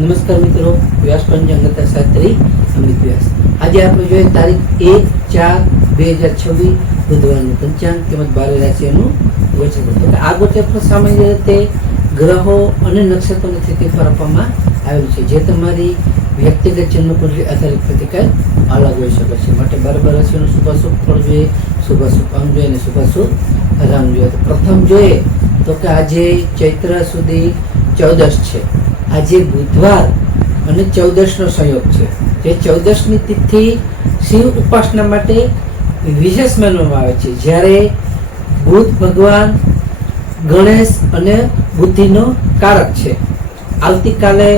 નમસ્કાર મિત્રો, વ્યાસ પંચાંગતા શાસ્ત્રી અમિત વ્યાસ. આજે આપણે જોઈએ તારીખ 1/4/2026 બુધવારનું પંચાંગ તેમજ 12 રાશિઓનું ગોચર. આ ગોચર પર સામાન્ય રીતે ગ્રહો અને નક્ષત્રોની સ્થિતિ પર આપવામાં આવેલું છે, જે તમારી વ્યક્તિગત જન્મકુંડળી આધારિત પ્રતિકાર અલગ હોઈ શકે છે. માટે 12 રાશિઓનું શુભાશુભ ફળ જોઈએ, શુભાશુભ અંગ જોઈએ અને શુભાશુભ રામ જોઈએ. તો પ્રથમ જોઈએ તો કે આજે ચૈત્ર સુધી 14 છે. આજે બુધવાર અને 14નો સંયોગ છે. જે 14ની તિથિ શિવ ઉપાસના માટે વિશેષ માનવામાં આવે છે, જ્યારે બુધ ભગવાન ગણેશ અને બુદ્ધિનો કારક છે. આવતીકાલે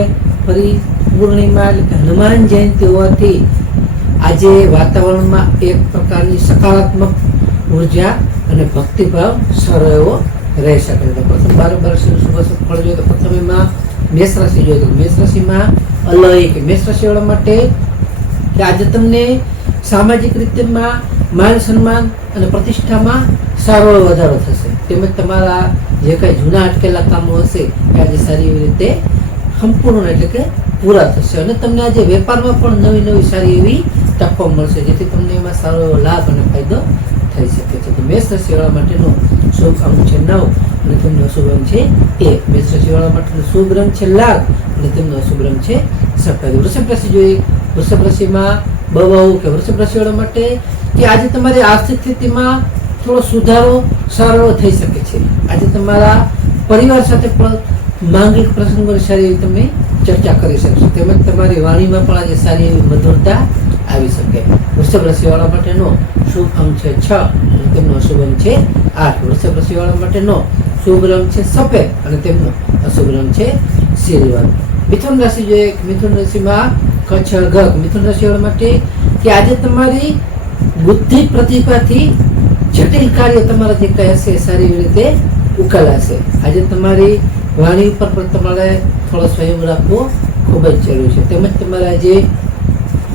ફરી પૂર્ણિમા એટલે કે હનુમાન જયંતિ હોવાથી આજે વાતાવરણમાં એક પ્રકારની સકારાત્મક ઉર્જા અને ભક્તિભાવ સારો એવો રહી શકે છે. પ્રથમ 12 રાશિનું શુભાશુભ ફળ જોઈએ તો પ્રથમ એમાં મેષ રાશિ જોઈએ તો મેષ રાશિમાં અલૌકિક મેષ રાશિવાળા માટે કે આજે તમને સામાજિક રીતેમાં માન સન્માન અને પ્રતિષ્ઠામાં સારો વધારો થશે. તેમજ તમારા જે કાંઈ જૂના અટકેલા કામો હશે એ આજે સારી એવી રીતે સંપૂર્ણ એટલે કે પૂરા થશે. અને તમને આજે વેપારમાં પણ નવી સારી એવી તકો મળશે, જેથી તમને એમાં સારો એવો લાભ અને ફાયદો થઈ શકે છે. તો મેષ રાશિવાળા માટેનો શુભ અંક છે 9 અને તેમનો અશુભ અંક છે 1. મેષ રાશિવાળા માટેનો શુભ રંગ છે લાલ અને તેમનો અશુભ રંગ છે સફેદ. વૃષભ રાશિ જોઈએ. વૃષભ રાશિમાં બહુ કે વૃષભ રાશિવાળા માટે કે આજે તમારી આર્થિક સ્થિતિમાં થોડો સુધારો સારો થઈ શકે છે. આજે તમારા પરિવાર સાથે પણ માંગલિક પ્રસંગોની સારી એવી તમે ચર્ચા કરી શકશો. તેમજ તમારી વાણીમાં પણ આજે સારી એવી મધુરતા આવી શકે. વૃષભ રાશિવાળા માટેનો શુભ અંક છે 6 અને તેમનો અશુભ અંક છે 8. વૃષભ રાશિવાળા માટેનો શુભ રંગ છે સફેદ અને તેમનો અશુભ રંગ છે સિલ્વર. મિથુન રાશિ જોઈએ. મિથુન રાશિમાં કચ્છ ગગ. મિથુન રાશિવાળા માટે કે આજે તમારી બુદ્ધિ પ્રતિભાથી જટિલ કાર્ય તમારા જે કઈ હશે સારી રીતે ઉકેલાશે. આજે તમારી વાણી ઉપર પણ તમારે થોડો સંયમ રાખવો ખૂબ જ જરૂરી છે. તેમજ તમારે આજે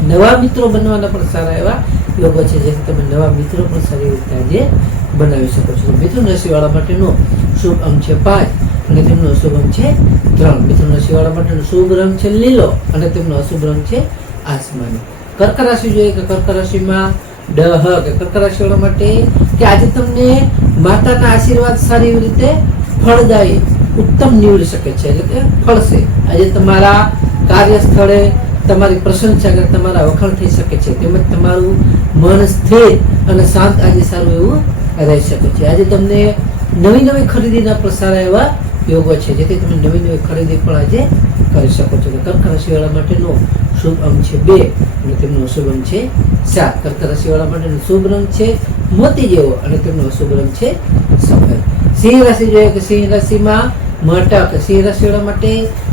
નવા મિત્રો બનવાના પણ સારા એવા યોગો છે, જેથી તમે નવા મિત્રો પણ સારી રીતે આજે બનાવી શકો છો. મિથુન રાશિવાળા માટેનો શુભ અંક છે 5 અને તેમનો અશુભ અંક છે 3. મિથુન રાશિવાળા માટેનો શુભ રંગ છે લીલો અને તેમનો અશુભ રંગ છે આસમાની. કર્ક રાશિ જોઈએ કે કર્ક રાશિમાં કર્ક રાશિવાળા માટે કે આજે તમને માતાના આશીર્વાદ સારી એવી રીતે ફળદાયી ઉત્તમ નીવડી શકે છે, એટલે કે ફળશે. આજે તમારા કાર્યસ્થળે તમારી પ્રશંસા કે તમારા વખાણ થઈ શકે છે. તેમજ તમારું મન સ્થિર અને શાંત આજે સારું એવું રહી શકે છે. આજે તમને નવી ખરીદીના પણ સારા એવા યોગો છે, જેથી તમે નવી ખરીદી પણ આજે કરી શકો છો. કર્ક રાશિવાળા માટેનો શુભ અંક છે 2 અને તેમનો અશુભ અંક છે 7. કર્ક રાશિવાળા માટેનો શુભ રંગ છે મોતી જેવો અને તેમનો અશુભ રંગ છે સફેદ. સિંહ રાશિ જોઈએ કે સિંહ રાશિમાં મટક. સિંહ રાશિવાળા માટે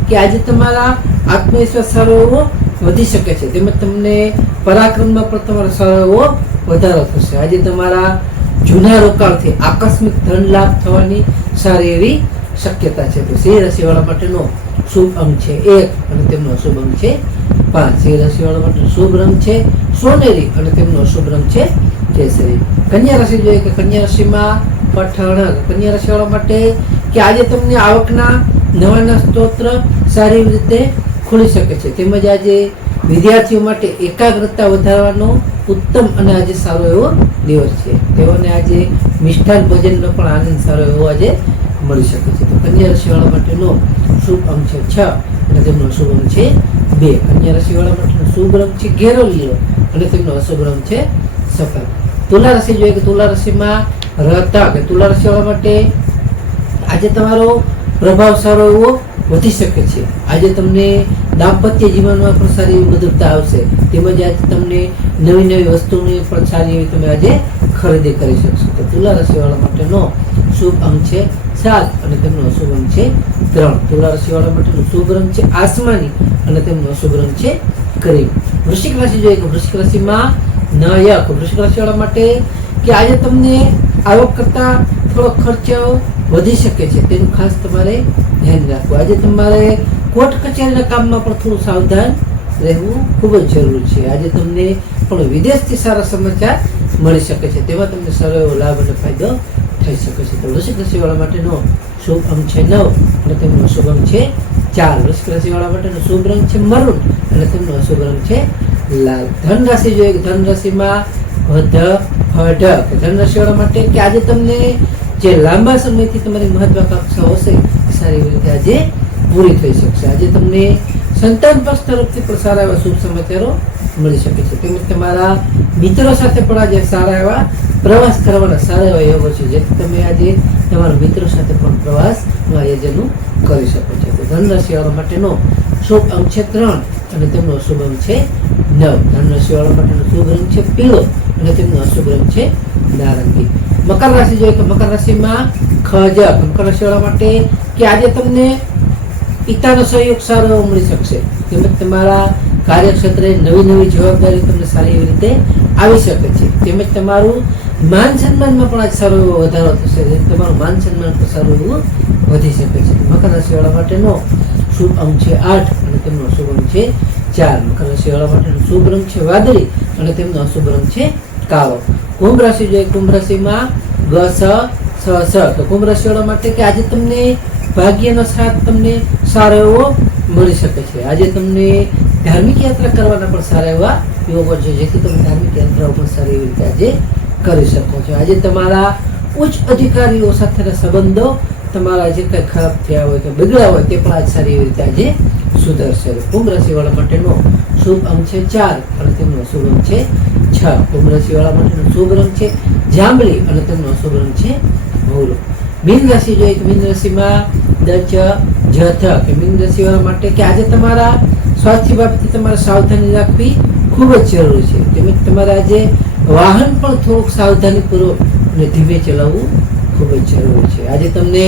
કે આજે તમારા આત્મવિશ્વાસ સારો એવો વધી શકે છે. તેમજ તમને પરાક્રમમાં પણ તમારો સારો એવો વધારો થશે. આજે તમારા જૂના રોકાણથી આકસ્મિક ધન લાભ થવાની સારી એવી શક્યતા છે. તો સિંહ રાશિવાળા માટેનો શુભ અંક છે 1 અને તેમનો અશુભ અંક છે 5. સિંહ રાશિવાળા માટેનો શુભ રંગ છે સોનેરી અને તેમનો અશુભ રંગ છે કેસરી. કન્યા રાશિ જોઈએ કે કન્યા રાશિમાં પઠાણ. કન્યા રાશિવાળા માટે કે આજે તમને આવકના નવા સ્ત્રોત સારી રીતે ખુલી શકે છે. તેમજ આજે વિદ્યાર્થીઓ માટે એકાગ્રતા વધારવાનો ઉત્તમ અને આજે સારો એવો દિવસ છે. તેઓને આજે મિષ્ટાન ભોજનનો પણ આનંદ સારો એવો આજે મળી શકે છે. તો કન્યા રાશિવાળા માટેનો શુભ અંક છે 6 અને તેમનો અશુભ અંક છે 2. કન્યા રાશિવાળા માટેનો શુભ રંગ છે ઘેરો લીલો અને તેમનો અશુભ રંગ છે સફેદ. તુલા રાશિ જોઈએ કે તુલા રાશિમાં તુલા રાશિવાળા માટે આજે તમારો પ્રભાવ સારો એવો વધી શકે છે. આજે તમને દાંપત્ય જીવનમાં પણ સારી એવી મધુરતા આવશે. તેમજ આજે તમને નવી વસ્તુની પણ સારી એવી તમે આજે ખરીદી કરી શકશો. તો તુલા રાશિવાળા માટેનો શુભ અંક છે 7 અને તેમનો અશુભ અંક છે 3. તુલા રાશિવાળા માટેનો શુભ રંગ છે આસમાની અને તેમનો અશુભ રંગ છે ક્રીમ. વૃશ્ચિક રાશિ જોઈએ કે વૃશ્ચિક રાશિમાં નાયક. વૃશ્ચિક રાશિવાળા માટે કે આજે તમને આવક કરતા થોડો ખર્ચ વધી શકે છે, તેનું ખાસ તમારે ધ્યાન રાખવું. આજે તમારે કોર્ટ કચેરીના કામમાં પણ થોડું સાવધાન રહેવું ખૂબ જ જરૂરી છે. આજે તમને પણ વિદેશથી સારા સમાચાર મળી શકે છે, તેમાં તમને સારો એવો લાભ અને ફાયદો થઈ શકે છે. તો વૃશ્ચિક રાશિવાળા માટેનો શુભ અંક છે 9 અને તેમનો શુભ અંક છે 4. વૃશ્ચિક રાશિ વાળા માટેનો શુભ રંગ છે મરૂન અને તેમનો અશુભ રંગ છે લાલ. ધન રાશિ જોઈએ, ધન રાશિમાં ધન રાશિ વાળા માટે કે આજે તમને જે લાંબા સમયથી તમારી મહત્વાકાંક્ષાઓ હશે એ સારી રીતે આજે પૂરી થઈ શકશે. આજે તમને સંતાન પક્ષ તરફથી પણ સારા એવા શુભ સમાચારો મળી શકે છે. તેમજ તમારા મિત્રો સાથે પણ આજે સારા એવા પ્રવાસ કરવાના સારા એવા યોગો છે, જેથી તમે આજે તમારા મિત્રો સાથે પણ પ્રવાસનું આયોજન કરી શકો છો. તો ધન રાશિ વાળા માટેનો શુભ અંક છે 3 અને તેમનો અશુભ અંક છે 9. ધન રાશિ વાળા માટેનો શુભ રંગ છે પીળો અને તેમનો અશુભ રંગ છે નારંગી. મકર રાશિ જોઈએ તો મકર રાશિમાં ખજક. મકર રાશિ વાળા માટે કે આજે તમને પિતાનો સહયોગ સારો એવો મળી શકશે. તેમજ તમારા કાર્યક્ષેત્રે નવી જવાબદારી તમને સારી એવી રીતે આવી શકે છે. તેમજ તમારું માન સન્માનમાં પણ આજ સારો એવો વધારો થશે. તમારું માન સન્માન પણ સારું એવું વધી શકે છે. મકર રાશિ વાળા માટેનો શુભ અંક છે 8 અને તેમનો અશુભ અંક છે 4. મકર રાશિ વાળા માટેનો શુભ રંગ છે વાદળી અને તેમનો અશુભ રંગ છે કાળો. કુંભ રાશિ જોઈએ, કુંભ રાશિમાં તો કુંભ રાશિ વાળા માટે કે આજે તમને ભાગ્યનો સાથ તમને સારો એવો મળી શકે છે. આજે તમને ધાર્મિક યાત્રા કરવાના પણ સારા એવા યોગો છે, જેથી તમે ધાર્મિક યાત્રાઓ પણ સારી એવી રીતે આજે કરી શકો છો. આજે તમારા ઉચ્ચ અધિકારીઓ સાથેના સંબંધો તમારા જે કંઈ ખરાબ થયા હોય કે બગડ્યા હોય તે પણ આજ સારી એવી રીતે આજે સુધરશે. કુંભ રાશિ વાળા માટેનો શુભ અંક છે 4 અને તેમનો અશુભ અંક છે 6. કુંભ રાશિ વાળા માટેનો શુભ રંગ છે જાંબલી અને તેમનો અશુભ રંગ છે ભૂરો. મીન રાશિ જોઈએ તો મીન રાશિમાં મીન રાશિ વાળા માટે કે આજે તમારા સ્વાસ્થ્ય બાબતે તમારે સાવધાની રાખવી ખૂબ જ જરૂરી છે. તેમજ તમારે આજે વાહન પણ થોડુંક સાવધાનીપૂર્વક અને ધીમે ચલાવવું ખૂબ જ જરૂરી છે. આજે તમને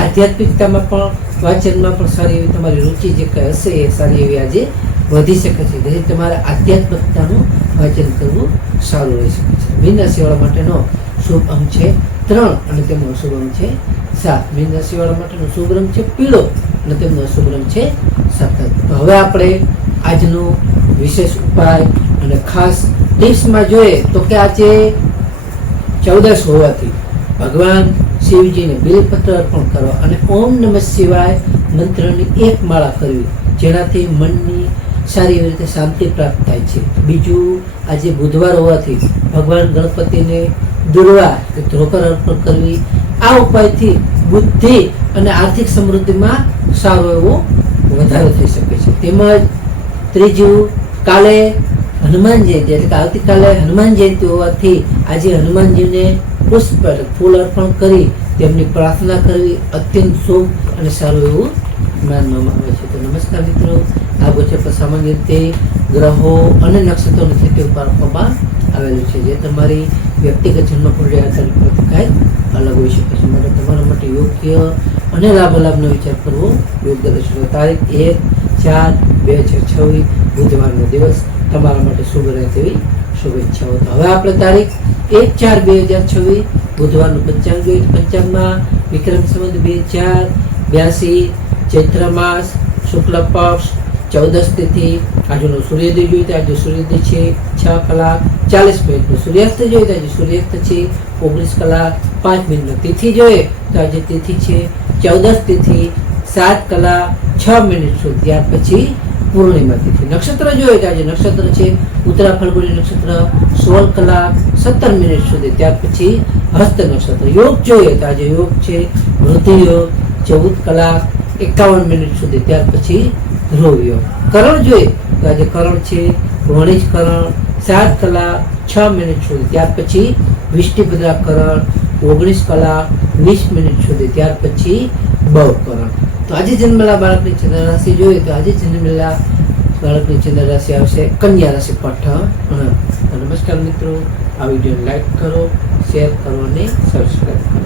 આધ્યાત્મિકતામાં પણ વાંચનમાં પણ સારી એવી તમારી રુચિ જે કંઈ હશે એ સારી એવી આજે વધી શકે છે, જેથી તમારે આધ્યાત્મિકતાનું વાંચન કરવું સારું રહી શકે છે. મીન રાશિ વાળા માટેનો શુભ અંક છે 3 અને તેમનો અશુભ અંક છે 7. મીન રાશિ વાળા માટેનો શુભ રંગ છે પીળો અને તેમનો અશુભ રંગ છે સફેદ. તો હવે આપણે આજનો વિશેષ ઉપાય અને ખાસ ટિપ્સમાં જોઈએ તો કે આજે 14 હોવાથી ભગવાન શિવજીને બિલપત્ર અર્પણ કરવા અને ઓમ નમઃ શિવાય મંત્રની એક માળા કરવી, જેનાથી મનની સારી એવી રીતે શાંતિ પ્રાપ્ત થાય છે. બીજું, આજે બુધવાર હોવાથી ભગવાન ગણપતિને દુર્વા કે ધ્રોકર અર્પણ કરવી. આ ઉપાયથી બુદ્ધિ અને આર્થિક સમૃદ્ધિમાં સારો એવો વધારો થઈ શકે છે. તેમજ ત્રીજું, કાલે હનુમાન જયંતિ એટલે કે આવતીકાલે હનુમાન જયંતિ હોવાથી આજે હનુમાનજીને પુષ્પ ફૂલ અર્પણ કરી તેમની પ્રાર્થના કરવી અત્યંત શુભ અને સારું એવું માનવામાં આવે છે. તો નમસ્કાર મિત્રો, આ ગોચર પર સામાન્ય રીતે ગ્રહો અને નક્ષત્રોની સ્થિતિ ઉપર આપવામાં આવેલું છે, જે તમારી વ્યક્તિગત જન્મકુંડળી આધારિત પ્રતિકાય અલગ હોઈ શકે છે. માટે તમારા માટે યોગ્ય અને લાભનો વિચાર કરવો યોગ્ય રહેશે. તારીખ 1/4/2026 બુધવારનો દિવસ તમારા માટે શુભ રહે તેવી શુભેચ્છાઓ. તો હવે આપણે તારીખ 1/4/2026 બુધવારનું પંચાંગ જોઈએ. પંચાંગમાં વિક્રમ સંવત 2082 ચૈત્ર માસ શુક્લ પક્ષ 14 તિથિ. આજનો સૂર્યોદય જોઈએ તો આજે સૂર્યોદય છે 6:40 સૂર્યાસ્ત જોઈએ તો આજે સૂર્યાસ્ત છે 19:05. તિથિ જોઈએ તો આજે તિથિ છે 14 તિથિ 7:06 સુધી. ત્યાર પછી પૂર્ણિમા તિથિ. નક્ષત્ર જોઈએ તો આજે નક્ષત્ર છે ઉત્તરા ફલ્ગુની નક્ષત્ર 16:17 સુધી. ત્યાર પછી હસ્ત નક્ષત્ર. યોગ જોઈએ તો આજે યોગ છે વૃદ્ધિ યોગ 14:51 સુધી. ત્યાર પછી ધ્રુવ યોગ. કરણ જોઈએ તો આજે કરણ છે વણિજ કરણ 7:06 સુધી. ત્યાર પછી વિષ્ટિપદા કરણ 19:20 સુધી. ત્યાર પછી બવ કરણ. તો આજે જન્મેલા બાળકની ચંદ્ર રાશિ જોઈએ તો આજે જન્મેલા બાળકની ચંદ્ર રાશિ આવશે કન્યા રાશિ પઠણ. નમસ્કાર મિત્રો, આ વિડીયોને લાઈક કરો, શેર કરો અને સબસ્ક્રાઈબ કરો.